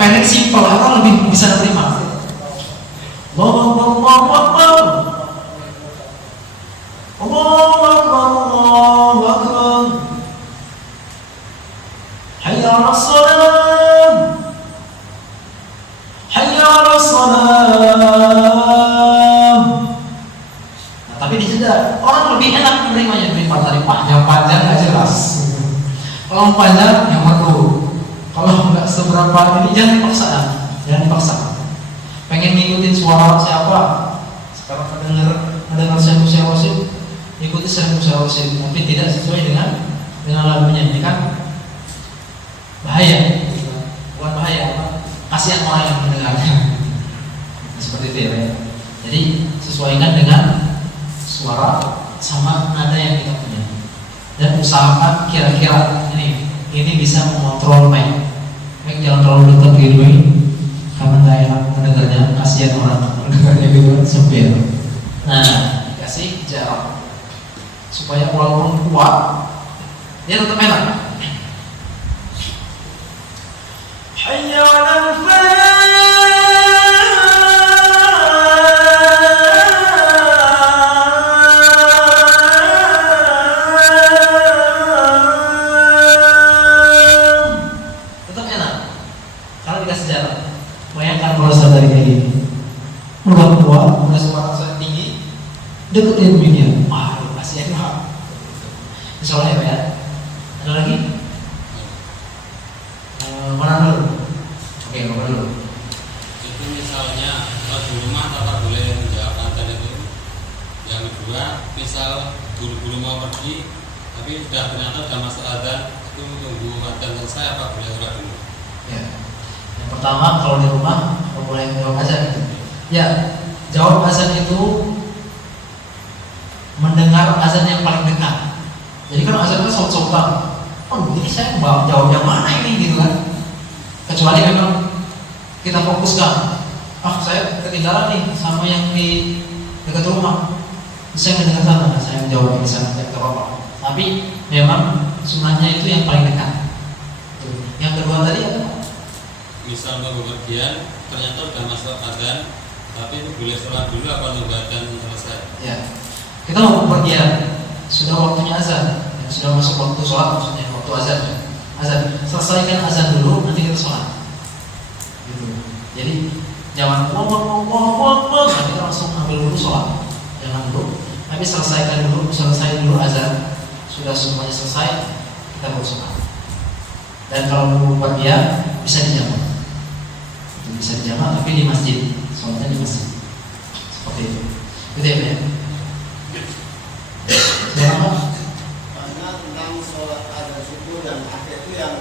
pendek simpel, orang lebih bisa menerima. Allahu Akbar, Allahu Akbar, Allahu Akbar, Allahu Akbar, hayya 'alas shalah, hayya 'alas shalah. Nah, tapi dijeda, orang lebih enak menerimanya daripada tadi panjang nggak jelas. Kalau panjang yang perlu, kalau nggak seberapa ini jangan dipaksa. Pengen ngikutin suara siapa? Sekarang mendengar Syekh Rosid, ikuti Syekh Rosid, tapi tidak sesuai dengan lagunya, ini kan bahaya. Bukan bahaya, kasihan orang yang mendengarnya. Seperti itu ya. Jadi sesuaikan dengan suara sama nada yang kita punya, dan usahakan kira-kira ini bisa mengontrol mic jangan terlalu dekat gitu ini, karena nggak enak mendengarnya, kasihan orang mendengarnya gitu sempit. Nah, dikasih jarak supaya walaupun kuat dia tetap enak. Hayya 'alal falah. Udah kuat, udah suara saya tinggi, deketin mic-nya. Wah, pasti enak. Insyaallah ya, Pak ya. Ada lagi? Mana dulu? Oke, mana dulu? Itu misalnya di rumah tetap boleh menjawab adzan itu. Yang kedua, misal guru-guru mau pergi, tapi ternyata sudah masuk adzan, itu tunggu adzan selesai apa boleh sholat dulu? Ya. Yang pertama, kalau di rumah boleh menjawab adzan gitu. Ya, jawab azan itu mendengar azan yang paling dekat. Jadi kan azan itu saut-sautan. Oh, ini saya mau jawab yang mana ini gitu kan? Kecuali memang kita fokuskan. Saya ketinggalan nih sama yang di dekat rumah. Saya mendengar sana, saya menjawab di sana tidak apa-apa. Tapi memang sunahnya itu yang paling dekat. Yang kedua tadi apa? Misal mau bepergian, ternyata sudah masuk adzan, tapi itu boleh sholat dulu apa nunggu adzan selesai? Ya, kita mau bepergian, sudah waktunya azan, ya, sudah masuk waktu sholat, maksudnya waktu azan. Selesaikan azan dulu, nanti kita sholat. Gitu. Jadi jangan nanti kita langsung ambil dulu sholat, jangan dulu. Tapi selesai dulu azan, sudah semuanya selesai, kita baru sholat. Dan kalau mau bepergian bisa dijamak. Bisa dijamak tapi di masjid, sholatnya di masjid. Seperti itu. Gitu ya, Pak. Karena tentang sholat ada subuh dan akhir itu yang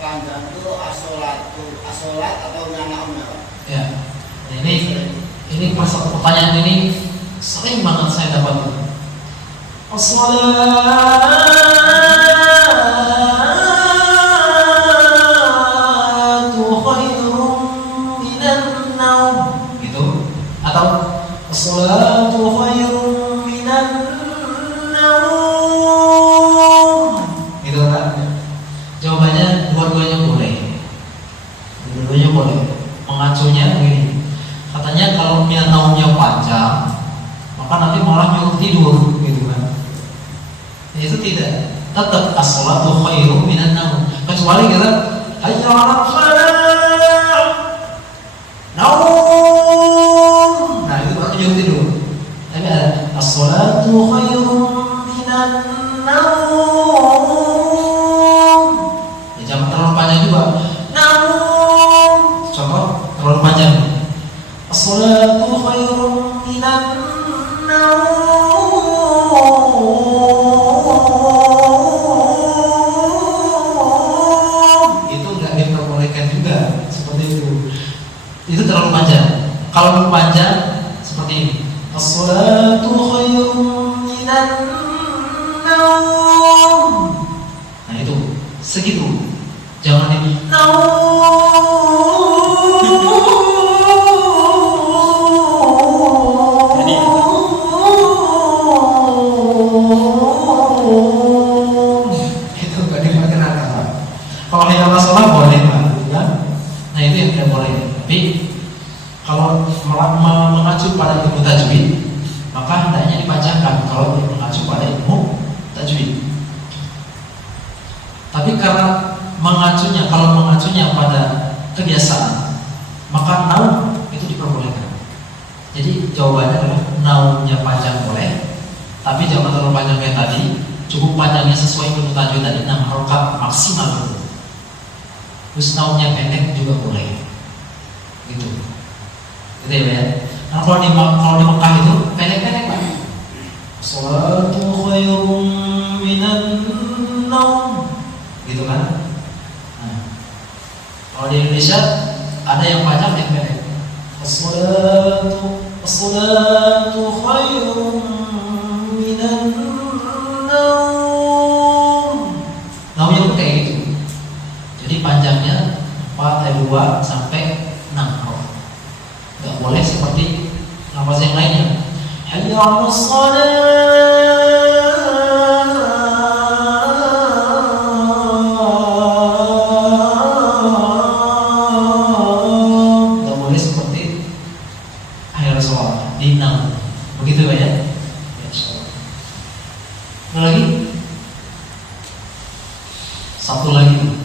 panjang itu asolat atau nyanaumnya, Pak? Ya. Ini pertanyaan ini sering banget saya dapat. As-salatu khairun minan naum. Gitu kan? Jawabannya dua-duanya boleh. Dua-duanya boleh. Mengacunya begini. Katanya kalau minan naumnya panjang, maka nanti malah nyuruh tidur, gitu kan? Ya, itu tidak. Tetap as-salatu khairun minan naum. Kecuali kita hayya 'alal falah. Naum. Nah, itu baru nyuruh tidur. Tapi ada as-salatu khairun minan naum. Ya, jangan terlalu panjang juga. Naum. Contoh terlalu panjang. As-salatu khairun minan naum. Itu enggak diperbolehkan juga seperti itu. Itu terlalu panjang. Kalau mau panjang seperti ini. As-salatu khairun minan naum. Nah, itu segitu. Jangan ini kalau hanya masalah boleh Pak, kan? Nah, itu yang tidak boleh. Tapi kalau mengacu pada ilmu tajwid, maka hendaknya dipanjangkan kalau mengacu pada ilmu tajwid. Tapi karena kalau mengacunya pada kebiasaan, maka naum itu diperbolehkan. Jadi jawabannya adalah naumnya panjang boleh, tapi jangan terlalu panjang kayak tadi. Cukup panjangnya sesuai ilmu tajwid tadi 6 harokat maksimal itu. Terus naumnya pendek juga boleh. Gitu ya. Nah kalau di Mekah itu pendek-pendek Pak. Sholatu khairum minan naum. Gitu kan? Nah, kalau di Indonesia ada yang panjang yang pendek. As-salatu khairum minan naum. Naumnya pun kayak gitu. Jadi panjangnya 2 sampai 6 huruf. Enggak boleh seperti lafaz yang lainnya. Hayya 'alas shalah. Begitu Pak ya? Ada lagi? Satu lagi.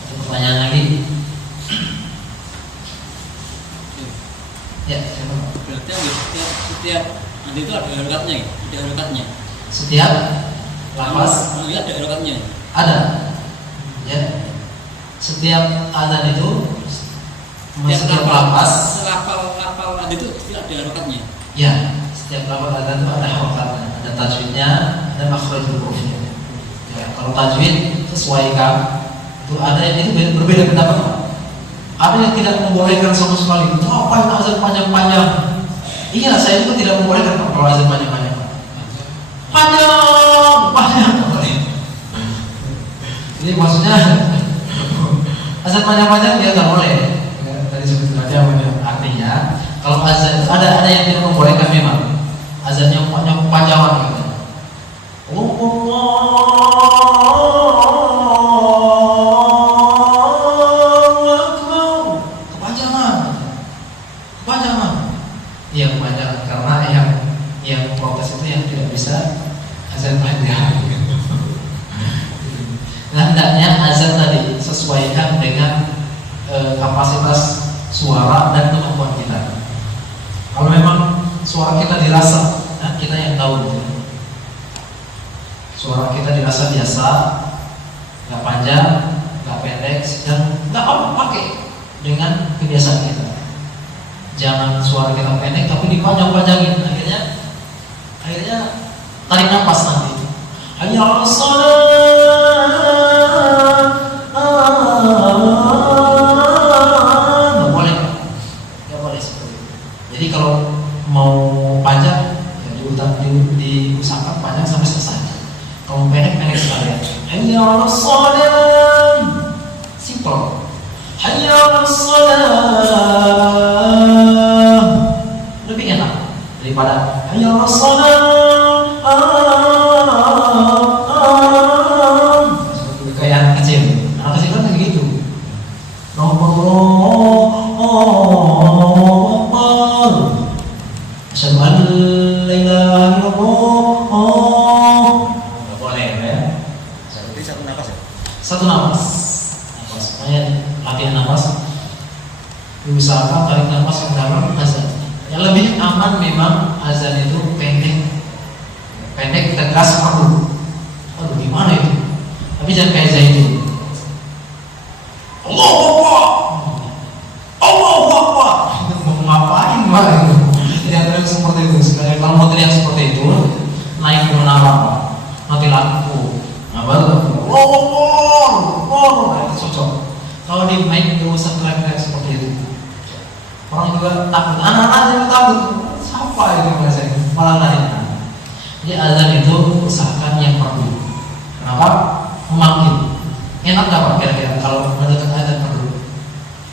Ada pertanyaan lagi? Ya, berarti setiap nanti itu ada harokatnya, ada harokatnya. Setiap lafaz ada harokatnya. ada. Ya. Setiap adzan itu setiap lafaz lafal ada itu ada harokatnya. ya, setiap lafaz adzan itu ada harokatnya, ada tajwidnya, ada makhrajul hurufnya. Ya, kalau tajwid sesuaikan itu ada yang itu berbeda pendapat. Ada yang tidak membolehkan sama sekali. Apa yang azan panjang-panjang? Iya, saya juga tidak membolehkan kalau azan panjang-panjang. Panjang. Jadi maksudnya azan panjang-panjang dia nggak boleh. Tadi sebetulnya artinya kalau azan itu ada yang tidak membolehkan memang. Azannya panjang gitu. Iya kepanjangan karena yang protes itu yang tidak bisa azan panjang. Nah, hendaknya azan tadi sesuaikan dengan kapasitas suara dan kemampuan kita. Kalau memang suara kita dirasa, nah kita yang tahu. Suara kita dirasa biasa, nggak panjang, nggak pendek, dan nggak apa pakai dengan kebiasaan kita. Jangan suara kita pendek tapi dipanjang-panjangin, akhirnya tarik nafas nanti. Hayya 'alas shalah. Nggak boleh seperti itu. Jadi kalau mau panjang ya diusahakan panjang sampai selesai. Kalau pendek sekalian. Hayya 'alas shalah. Simple. Hayya 'alas shalah. Lebih enak daripada hayya 'alas shalah. Kayak anak kecil. Anak kecil kan kayak gitu. Asyhadu an la ilaha illallah. Enggak boleh ya. Jadi satu nafas ya? Satu nafas. Makanya latihan nafas. Diusahakan tarik nafas yang dalam azan. Yang lebih aman memang azan itu pendek tegas merdu. Aduh gimana itu? Tapi jangan kayak Zaidun. Allahu Akbar. Allahu Akbar. Mau ngapain Pak itu? Teriak seperti itu. Sekali kalau mau teriak seperti itu, naik ke menara Pak. Mati lampu. Nah baru Allahu Akbar. Nah itu cocok. Kalau di mic nggak usah teriak-teriak seperti itu. Orang juga takut. Anak-anak juga takut. Siapa itu bahasanya? Malah lain. Jadi azan itu usahakan yang perlu. Kenapa? Memanggil. Enak gak Pak kira-kira kalau mendekat azan perlu?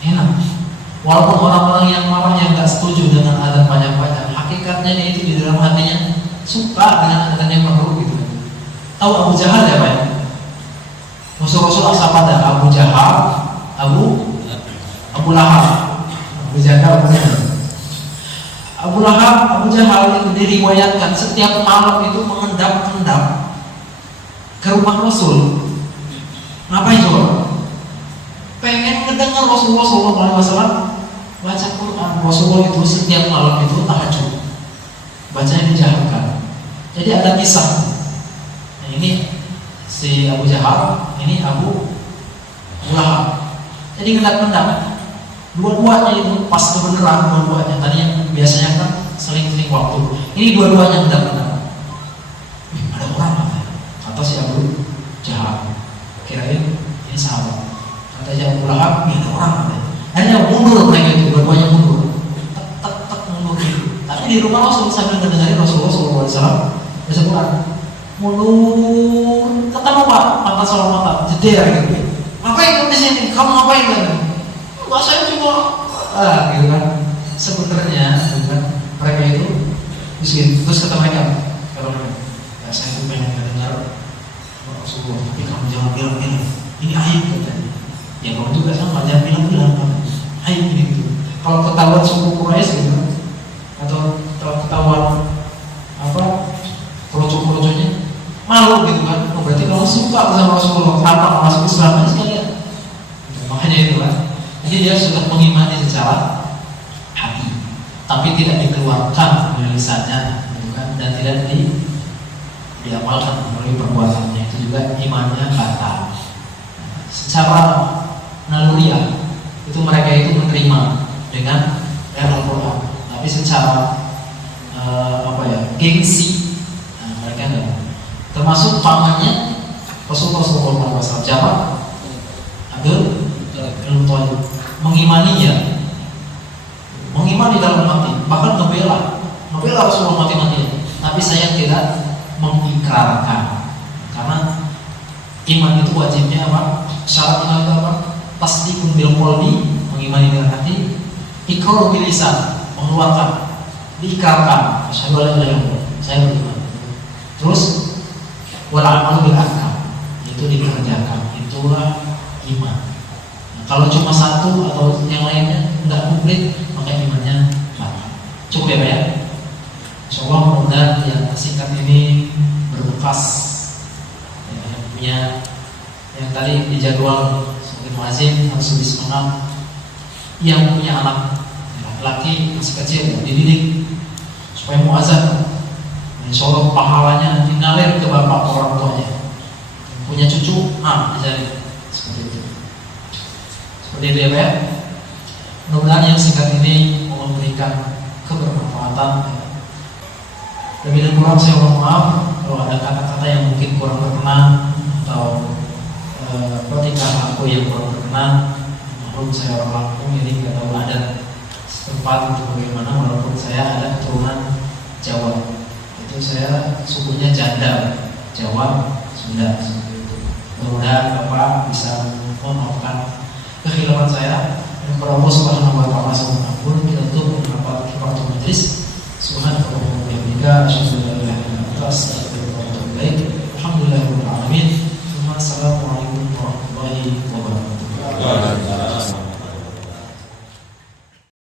Enak. Walaupun orang-orang yang marahnya nggak setuju dengan azan panjang-panjang, hakikatnya itu di dalam hatinya suka dengan azan yang perlu gitu. Tahu Abu Jahal ya Pak? Musuh Rasul siapa ada? Abu Jahal, Abu Abu Lahab, Abu Jahal, Abu Lahab, Abu Jahal itu diriwayatkan setiap malam itu mengendap-endap ke rumah Rasul. Ngapain coba? Pengen mendengar Rasulullah SAW baca Quran. Rasulullah itu setiap malam itu tahajud, bacanya dijaharkan. Jadi ada kisah. Nah, ini si Abu Jahal, ini Abu Lahab. Jadi ngendap-ngendap. Dua-duanya itu pas kebenaran, dua-duanya. Tadi yang biasanya kan seling-seling waktu. Ini dua-duanya ngendap-ngendap. Ada orang kata si Abu Jahal. Kirain ini sahabat. Kata si Abu Lahab, ini ada orang. Akhirnya mundur mereka itu, dua-duanya mundur. Tek mundur. Tapi di rumah Rasul sambil mendengarin Rasulullah SAW baca Quran. Mundur, ketemu Pak, mata soal mata, jeder gitu. Ngapain kamu di sini? Kamu ngapain kan? Saya cuma gitu kan. Sebenarnya kan, mereka itu terus kata mereka, kalau ya, saya tuh pengen dengar Rasulullah, tapi kamu jangan bilang-bilang, ini aib katanya. Ya kamu juga sama, jangan bilang-bilang kan. Aib ini gitu. Kalau ketahuan suku Quraisy gitu, atau ketahuan apa kroco-kroconya, malu gitu kan. Oh, berarti kamu suka sama Rasulullah, tanpa masuk Islam sekalian. Makanya itu kan. Jadi dia sudah mengimani secara hati, tapi tidak dikeluarkan oleh lisannya, kan? Dan tidak diamalkan melalui perbuatannya. Itu juga imannya batal. Secara naluriah itu mereka itu menerima dengan Al-Quran, tapi secara gengsi, mereka enggak. Termasuk pamannya Rasulullah SAW, Ja'far Abdul Thalib, mengimaninya, mengimani dalam hati, bahkan ngebela Rasulullah mati-matian. Tapi saya tidak mengikrarkan, karena iman itu wajibnya apa? Syaratnya itu apa? Tasdiqun bil qalbi, mengimani dengan hati, iqrar bil lisan, mengeluarkan, diikrarkan, asyhadu an la ilaha illallah, saya beriman. Terus wal amal bil arkan, itu dikerjakan, itulah iman. Nah, kalau cuma satu atau yang lainnya enggak komplit, maka imannya batal. Cukup ya Pak ya? Insyaallah mudah-mudahan yang singkat ini berbekas ya, yang tadi dijadwal sebagai muazin harus lebih semangat. Yang punya anak laki-laki masih kecil dididik supaya muazin, insyaallah pahalanya nanti ngalir ke bapak orang tuanya. Punya cucu, dijadi seperti itu. Seperti itu ya Pak ya. Mudah-mudahan yang singkat ini memberikan kebermanfaatan. Lebih dan kurang saya mohon maaf kalau ada kata-kata yang mungkin kurang berkenan atau tingkah aku yang kurang berkenan. Mohon saya langsung ini nggak tahu adat setempat untuk bagaimana, walaupun saya ada keturunan Jawa. Itu saya sukunya Janda, Jawa, Sunda seperti itu. Mudah-mudahan Bapak bisa memaafkan kekhilafan saya. Dan kepada Allah Subhanahu wa taala, kita tutup rapat kifaratul majlis.